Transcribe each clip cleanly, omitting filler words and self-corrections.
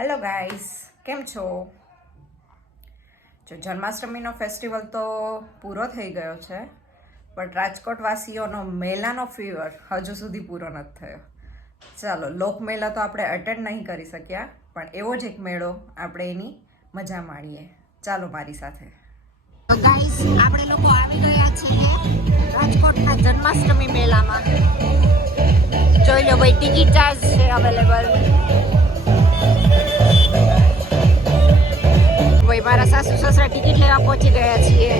Hello guys, કેમ છો? જો જન્માષ્ટમીનો ફેસ્ટિવલ તો પૂરો થઈ ગયો છે, પણ રાજકોટવાસીઓનો મેલાનો ફીવર હજુ સુધી પૂરો નથી થયો. ચાલો, લોકમેળા તો આપણે અટેન્ડ નહીં કરી શક્યા, પણ એવો જ એક મેળો આપણે એની મજા માણીએ. ચાલો મારી સાથે. તો ગાઈસ, આપણે લોકો આવી ગયા છીએ રાજકોટના જન્માષ્ટમી મેળામાં. જોઈ લો ભાઈ, ટિકિટ ચાર્જ છે અવેલેબલ. ભાઈ મારા સાસુ સસરા ટિકિટ લેવા પહોંચી ગયા છીએ.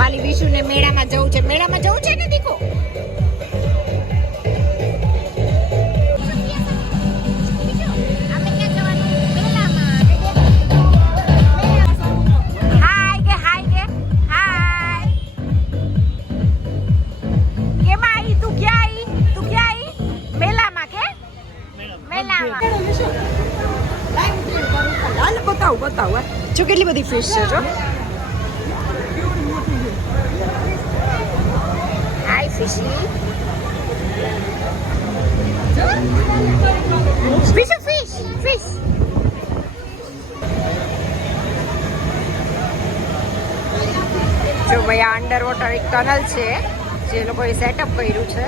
મારી વિશુને મેળામાં જવું છે. મેળામાં જવું છે ને દીકો? બતાવો જો કેટલી બધી ફિશ છે. જો hi fishy. Fish fish fish. જો ભાઈ, આ અંડર વોટર એક ટનલ છે જે લોકોએ સેટઅપ કર્યું છે.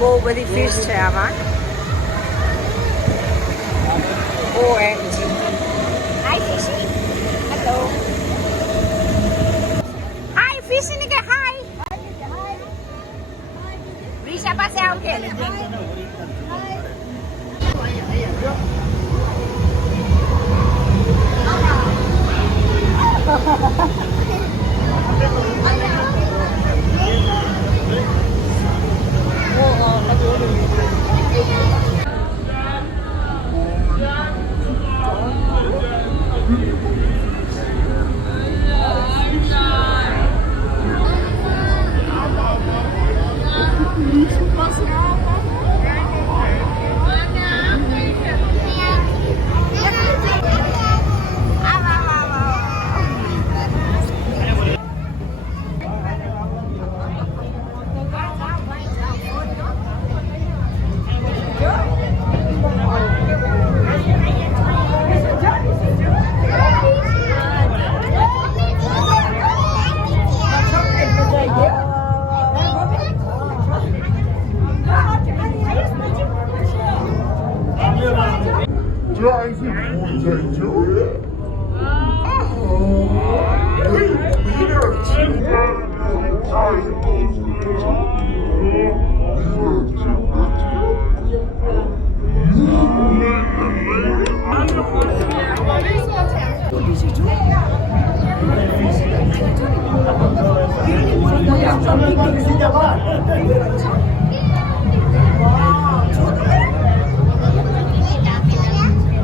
બહુ બધી ફિશ છે આમાં. OMG. Hi Fishy. Hello. Hi Fishy ને કે hi. Hi. રીશા પાસે આવ કે.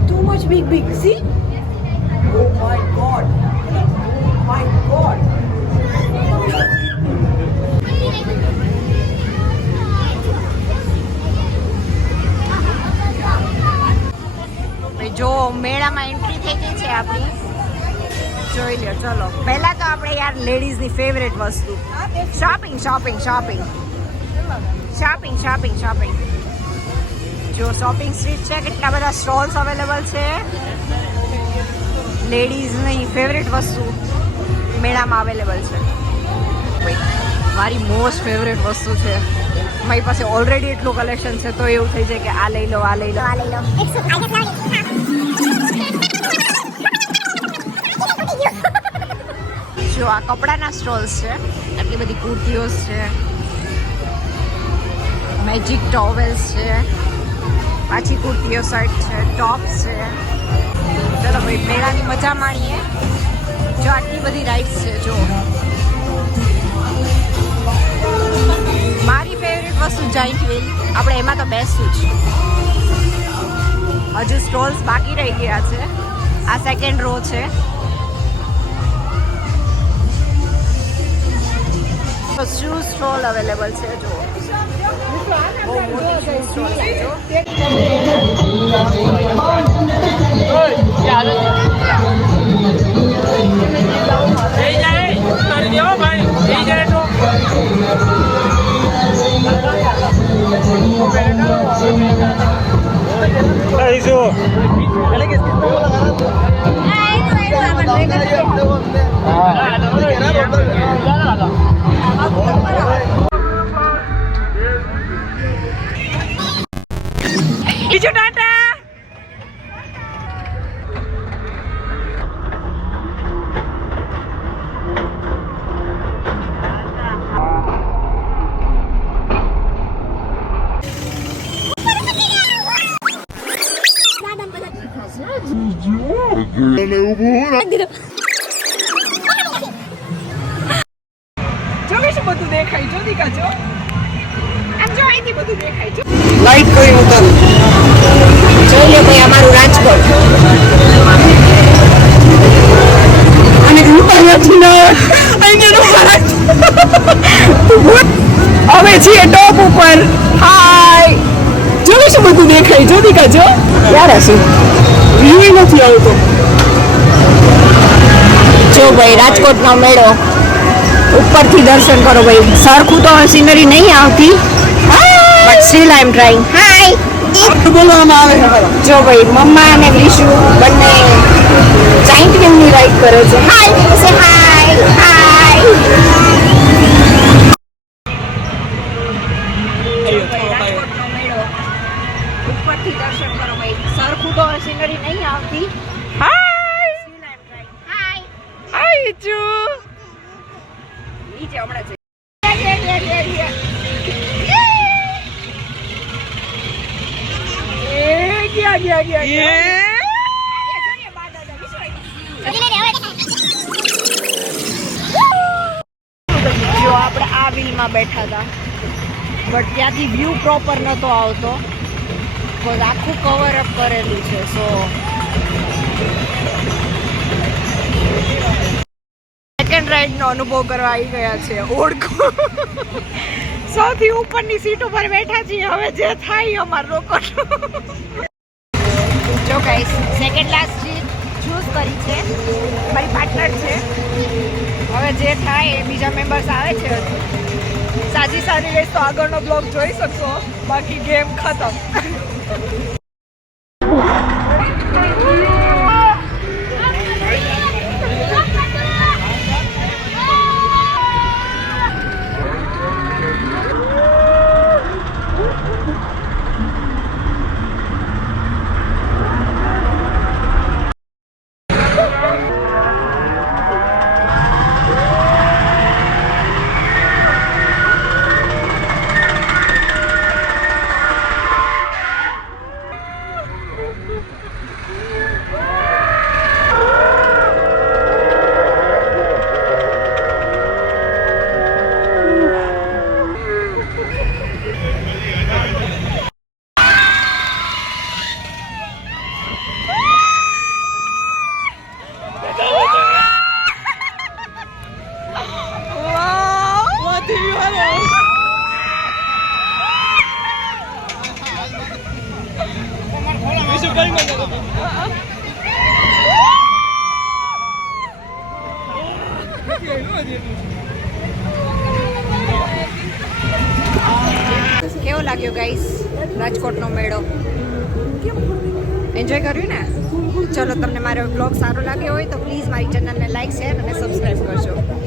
Too much big, see? Oh my God! Oh my God! જો મેળામાં એન્ટ્રી થઈ ગઈ છે આપણી. જોઈ લ્યો. ચલો, પહેલા તો આપણે યાર લેડીઝની ફેવરેટ વસ્તુ shopping shopping shopping shopping shopping shopping. જો શોપિંગ સ્ટ્રીટ છે, કેટલા બધા સ્ટોલ્સ અવેલેબલ છે. લેડીઝની ફેવરેટ વસ્તુ મેળામાં અવેલેબલ છે. મારી મોસ્ટ ફેવરેટ વસ્તુ છે. મારી પાસે ઓલરેડી એટલું કલેક્શન છે તો એવું થઈ જાય કે આ લઈ લો, આ લઈ લો, આ લઈ લો. જો આ કપડાના સ્ટોલ્સ છે. આટલી બધી કુર્તીઓ છે, મેજિક ટોવેલ્સ છે, પાછી કુર્તીઓ સેટ છે, ટોપ્સ છે. ચલો ભાઈ, મેળાની મજા માણીએ. જો આટલી બધી રાઇડ્સ છે. જો મારી ફેવરેટ વસ્તુ જાયન્ટ વ્હીલ. આપણે એમાં તો બેસશું જ. હજુ સ્ટોલ્સ બાકી રહી ગયા છે. આ સેકન્ડ રો છે. શૂ સ્ટોલ અવેલેબલ છે. જો બહુ મોટી શૂ સ્ટોલ છે. જો બીજું ટાટા. જોવે શું બધું દેખાય જો દીકા જો આમ જો અહીંથી બધું દેખાય જો લાઈટ કોઈ ઉતાર જોઈ લે ભાઈ અમારું રાજકોટ અને ઉપર નથી ના અહીંયા હવે છીએ ટોપ ઉપર હાય જોવે શું બધું દેખાય જો દીકા જો યાર હશે વ્યૂ નથી આવતો જો ભાઈ રાજકોટનો મેળો ઉપરથી દર્શન કરો ભાઈ સરખું તો સિનરી નહીં આવતી but still I am trying hi બોલવામાં આવે જો ભાઈ મમ્મા અને વિશુ બંને જાઇન્ટ વ્હીલની રાઈડ કરે છે હાય સે હાય હાય રાજકોટનો મેળો ઉપરથી દર્શન કરો ભાઈ સરખું તો સિનરી નહીં આવતી હાય સ્ટીલ આઈ એમ ટ્રાઇંગ હાય હાય ચુ નીચે હમણાં જઈ જો આપણે આ વ્હીલમાં બેઠા હતા બટ ત્યાંથી વ્યૂ પ્રોપર નતો આવતો બસ આખું કવર અપ કરેલું છે સો સેકન્ડ રાઈડ નો અનુભવ કરવા આવી ગયા છે ઓળખો સૌથી ઉપરની સીટ ઉપર બેઠા છીએ હવે જે થાય અમાર લોકો જો guys second last seat choose કરી છે મારી પાર્ટનર છે હવે જે થાય એ બીજા મેમ્બર્સ આવે છે સાજી સારી રેસ તો આગળનો બ્લોગ જોઈ શકશો બાકી ગેમ ખતમ કેવો લાગ્યો ગાઈસ રાજકોટનો મેળો એન્જોય કર્યું ને ચલો તમને મારો બ્લોગ સારો લાગ્યો હોય તો પ્લીઝ મારી ચેનલને લાઈક શેર અને સબસ્ક્રાઈબ કરજો